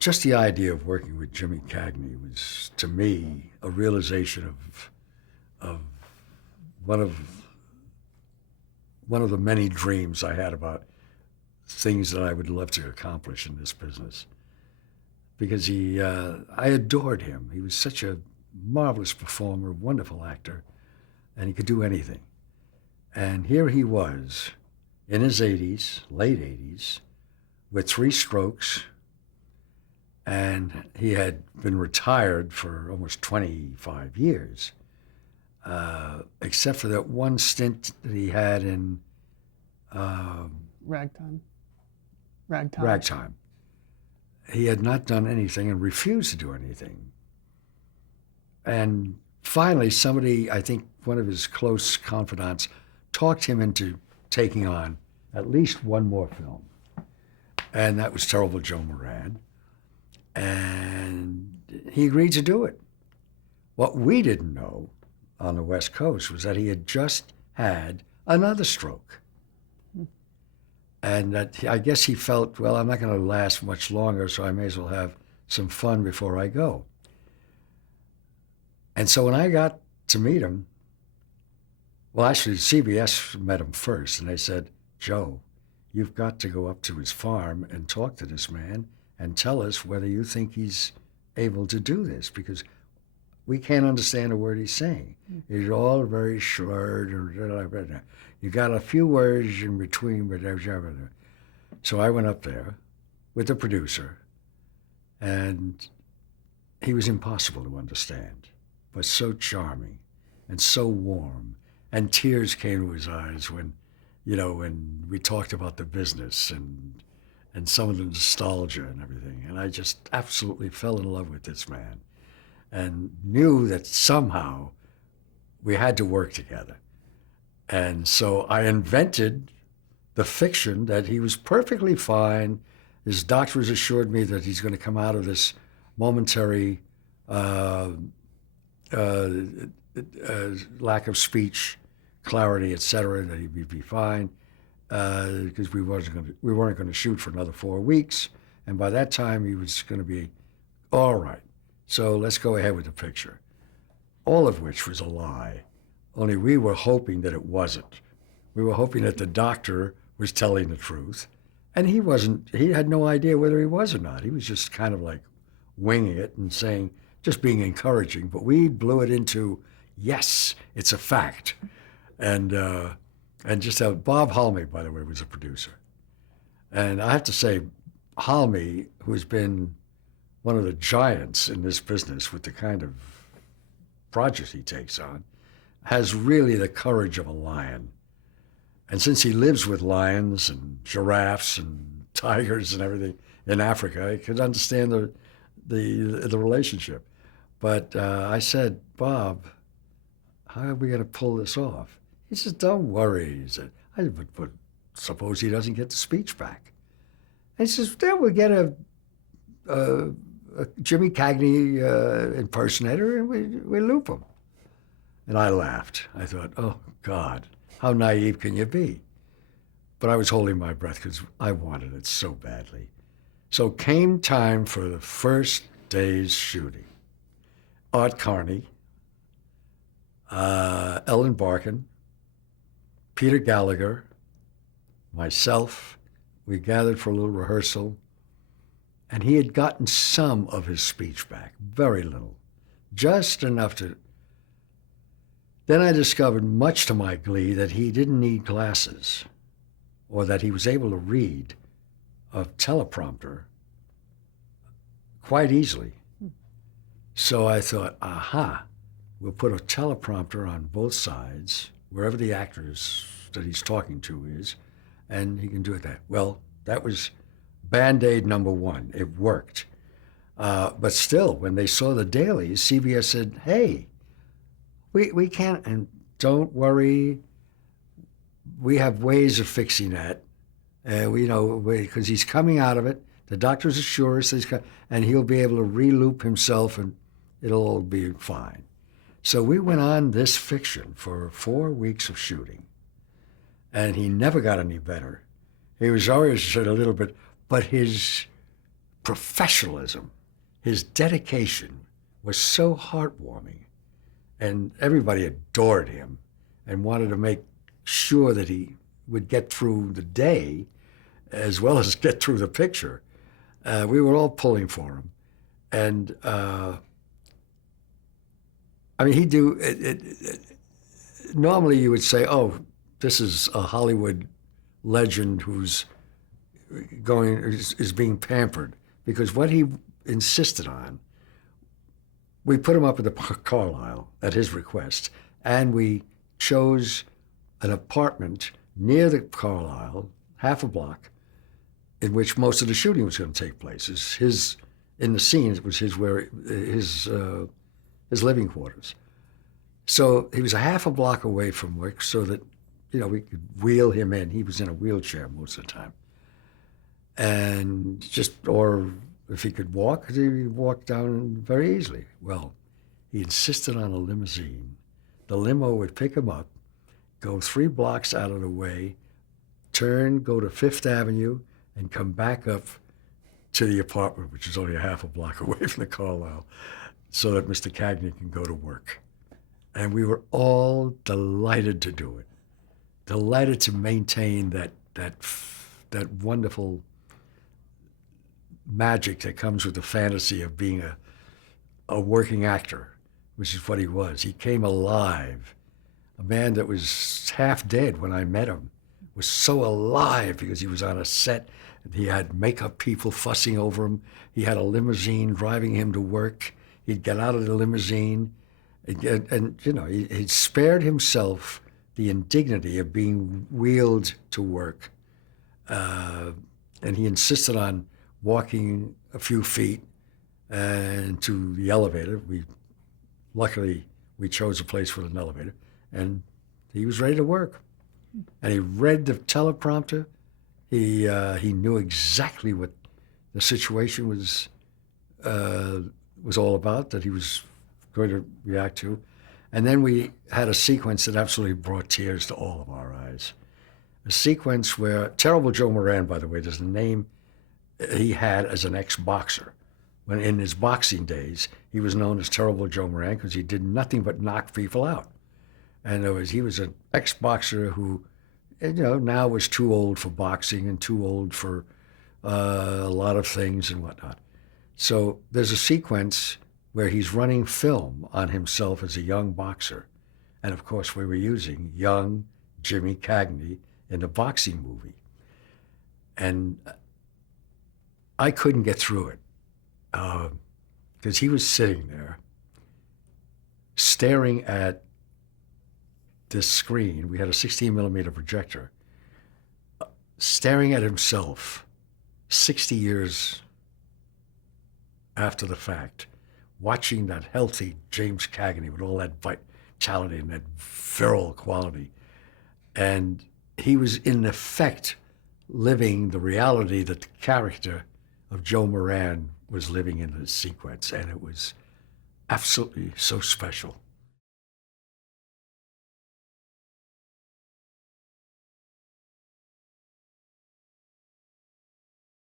just the idea of working with Jimmy Cagney was, to me, a realization of one of one of the many dreams I had about things that I would love to accomplish in this business. Because I adored him. He was such a marvelous performer, wonderful actor, and he could do anything. And here he was, in his 80s, late 80s, with 3 strokes, and he had been retired for almost 25 years, except for that one stint that he had in Ragtime. Ragtime. He had not done anything and refused to do anything. And finally, somebody, I think one of his close confidants, talked him into taking on at least one more film. And that was Terrible Joe Moran. And he agreed to do it. What we didn't know on the West Coast was that he had just had another stroke. And that I guess he felt, well, I'm not going to last much longer, so I may as well have some fun before I go. And so when I got to meet him, well, actually, CBS met him first, and they said, Joe, you've got to go up to his farm and talk to this man and tell us whether you think he's able to do this, because we can't understand a word he's saying. It's all very slurred. You got a few words in between, but so I went up there with the producer, and he was impossible to understand, but so charming and so warm, and tears came to his eyes when we talked about the business and some of the nostalgia and everything. And I just absolutely fell in love with this man and knew that somehow we had to work together. And so I invented the fiction that he was perfectly fine. His doctors assured me that he's going to come out of this momentary lack of speech, clarity, etc., that he'd be fine, because we weren't going to shoot for another 4 weeks, and by that time he was going to be all right. So let's go ahead with the picture. All of which was a lie, only we were hoping that it wasn't. We were hoping that the doctor was telling the truth, and he wasn't. He had no idea whether he was or not. He was just kind of like winging it and saying, just being encouraging, but we blew it into, yes, it's a fact. And just Bob Halmy, by the way, was a producer. And I have to say, Halmy, who's been one of the giants in this business with the kind of projects he takes on, has really the courage of a lion. And since he lives with lions and giraffes and tigers and everything in Africa, I could understand the relationship. But I said, Bob, how are we going to pull this off? He says, don't worry. He said, but suppose he doesn't get the speech back. And he says, then we'll get a Jimmy Cagney impersonator and we loop him. And I laughed. I thought, oh, God, how naive can you be? But I was holding my breath because I wanted it so badly. So came time for the first day's shooting. Art Carney, Ellen Barkin, Peter Gallagher, myself, we gathered for a little rehearsal, and he had gotten some of his speech back, very little, just enough to. Then I discovered, much to my glee, that he didn't need glasses, or that he was able to read a teleprompter quite easily. So I thought, aha, we'll put a teleprompter on both sides, wherever the actors that he's talking to is, and he can do it that. Well, that was Band-Aid number 1. It worked. But still, when they saw the dailies, CBS said, hey, we can't, and don't worry, we have ways of fixing that. We know, because he's coming out of it. The doctors assure us that he's coming, and he'll be able to re-loop himself, and it'll all be fine. So we went on this fiction for 4 weeks of shooting, and he never got any better. He was always a little bit, but his professionalism, his dedication was so heartwarming, and everybody adored him and wanted to make sure that he would get through the day as well as get through the picture. We were all pulling for him. And I mean, he'd do it. Normally you would say, oh, this is a Hollywood legend who's is being pampered. Because what he insisted on, we put him up at the Carlisle at his request, and we chose an apartment near the Carlisle, half a block, in which most of the shooting was going to take place. In the scenes, it was his living quarters. So he was a half a block away from work, so that we could wheel him in. He was in a wheelchair most of the time, and or if he could walk, he walked down very easily. Well, he insisted on a limousine. The limo would pick him up, go 3 blocks out of the way, turn, go to Fifth Avenue, and come back up to the apartment, which is only a half a block away from the Carlisle, so that Mr. Cagney can go to work. And we were all delighted to do it, delighted to maintain that wonderful magic that comes with the fantasy of being a working actor, which is what he was. He came alive. A man that was half dead when I met him was so alive because he was on a set. He had makeup people fussing over him. He had a limousine driving him to work. He'd get out of the limousine, and he spared himself the indignity of being wheeled to work. And he insisted on walking a few feet and to the elevator. Luckily, we chose a place with an elevator, and he was ready to work. And he read the teleprompter. He knew exactly what the situation was all about, that he was going to react to. And then we had a sequence that absolutely brought tears to all of our eyes. A sequence where Terrible Joe Moran, by the way, is the name he had as an ex-boxer. When in his boxing days, he was known as Terrible Joe Moran because he did nothing but knock people out. And he was an ex-boxer who, now was too old for boxing and too old for a lot of things and whatnot. So there's a sequence where he's running film on himself as a young boxer. And of course, we were using young Jimmy Cagney in the boxing movie. And I couldn't get through it because he was sitting there staring at this screen. We had a 16 millimeter projector, staring at himself 60 years after the fact, watching that healthy James Cagney with all that vitality and that virile quality. And he was in effect living the reality that the character of Joe Moran was living in the sequence, and it was absolutely so special.